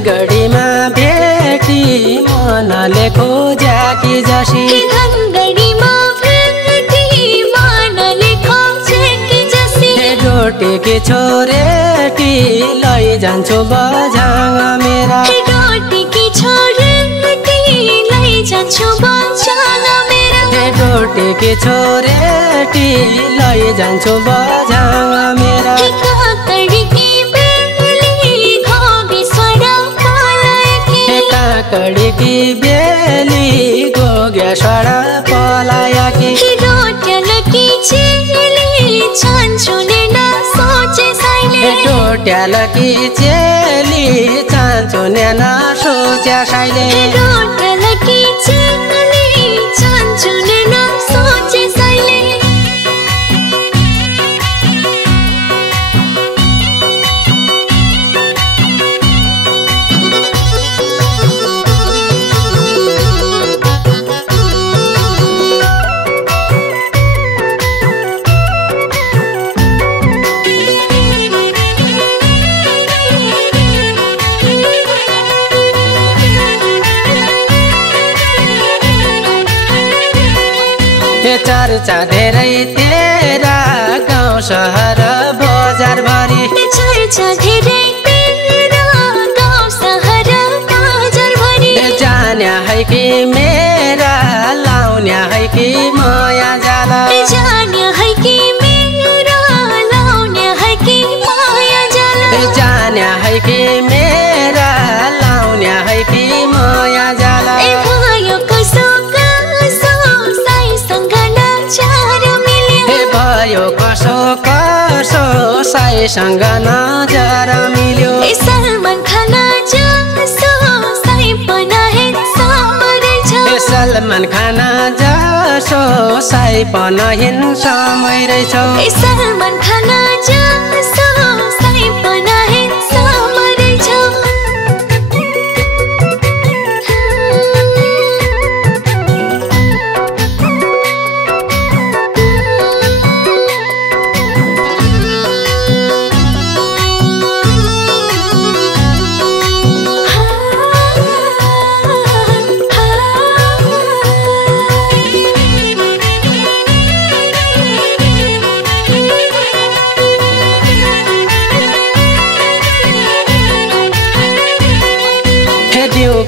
धनगढीमा भेटी मनले खोज्याकी जसी धनगढीमा भेटी मनले खोज्याकी जसी डोटेकी छोरेटी लैजान्छु बझाङ मेरा डोटेकी छोरेटी लैजान्छु बझाङ मेरा डोटेकी छोरेटी लैजान्छु बझाङ मेरा काकडीकी काकडीकी बेली गोगेश्वर पलायकी डोट्यालकी चेली चान्चुने नसोचे साइले डोट्यालकी चेली चान्चुने नसोचे साइले डोट्यालकी चेली चान्चुने नसोचे साइले चर्चा धेरै तेरा गाउँ सहर बजार भरी चर्चा धेरै तेरा गाउँ सहर बजार भरी जान्या है कि मेरा लाउन्या है कि माया जाला जान्या है कि मेरा लाउन्या है कि माया जाला जान्या है कि मेरा लाउन्या है कि माया जाला भयो कसो कसो साईसँग नजर मिल्यो भयो कसो कसो साईसँग नजर मिल्यो सलमान खान जसो साई पनि हेन्सम रहेछ सलमान खान जसो साई पनि हेन्सम रहेछ सलमान खान जसो साई पनि हेन्सम रहेछ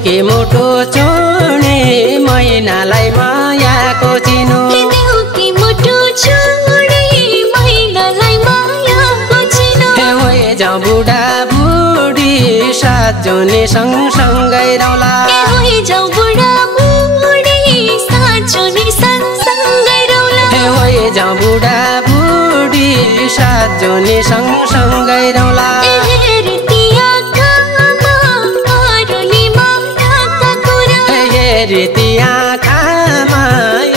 कि मुटु चुने मैनालाई मायाको चिनो कि मुटु चुने मैनालाई मायाको चिनो होइ जाउँ बुढा बुढी सात जुनी सँगसँगै रौला होइ जाउँ बुढा बुढी सात जुनी सँगसँगै रौला होइ जाउँ बुढा बुढी सात जुनी सँगसँगै रौला रीति आँखामा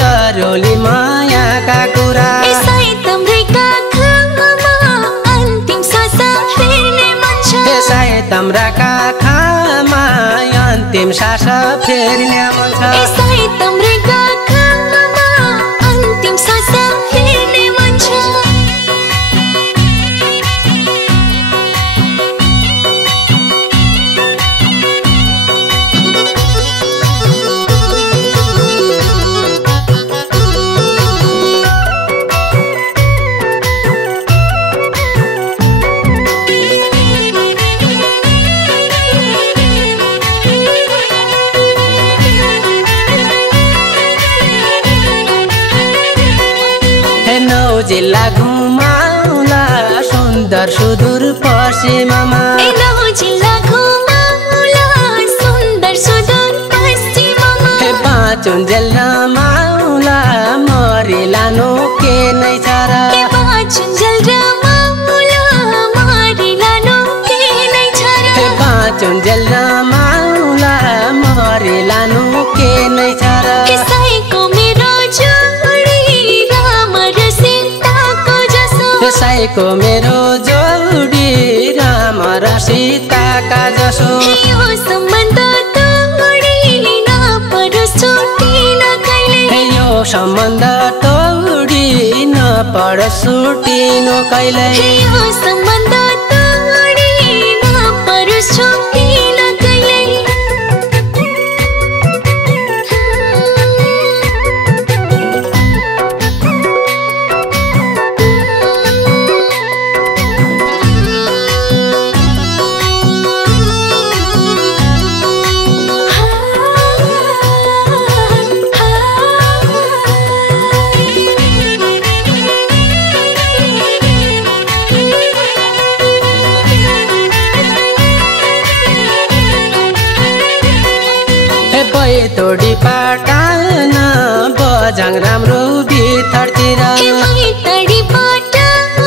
अरूली मायाका कुरा तम्रेका खामा अन्तिम सास फेर्ने मन छ तम्राका खामा अन्तिम सास फेर्ने मन छ तम्रेका खामा अन्तिम सास फेर्ने मन छ जिल्ला घुमाउला सुन्दर सुदूर पश्चिममा जिल्ला घुमाउला सुन्दर सुदूर पश्चिममा पाँचुन्जेल रमाउला मरिलानु के नै छ र पाँचुन्जेल रमाउला मरिलानु के नै छ र पाँचुन्जेल रमाउला मरिलानु के नै छ र साईको मेरो जोडी राम र सीताको जसो साईको मेरो जोडी राम र सीताका जसो यो सम्बन्ध तोडी नपरोस् छुटिन कहिले यो सम्बन्ध तोडी नपरोस् छुटिन कहिले यो सम्बन्ध तोडी नपरोस् छुटिन कहिले बैतडी पाटन बझाङ राम्रो भित्रतिर बैतडी पाटन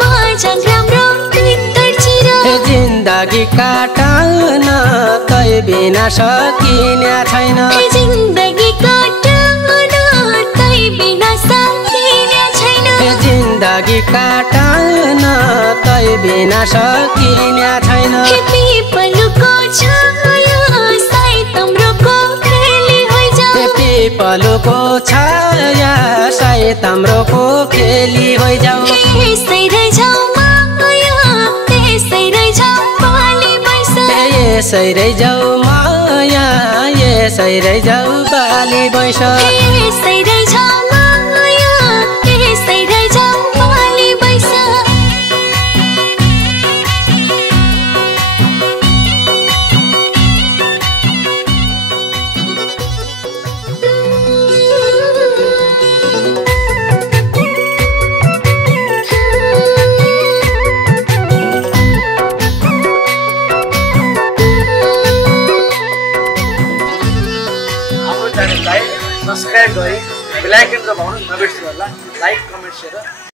बझाङ राम्रो भित्रतिर जिन्दगी काटन तै बिना सकिने छैन जिन्दगी काटन तै बिना सकिने छैन जिन्दगी काटन तै बिना सकिने छैन पिपलको छाया साई तम्रोको खेली होइजाऊ पिपलको छाया साई तम्रोको खेली होइजाऊ यसै रैजाऊ माया त्यसै रैजाऊ बाली बैस यसै रैजाऊ माया यसै रैजाऊ बाली बैस यसै रैजाऊ माया यसै रैजाऊ बाली बैस सब्सक्राइब गरी बेल आइकन दबाउनु नबिर्सनु होला लाइक कमेन्ट शेयर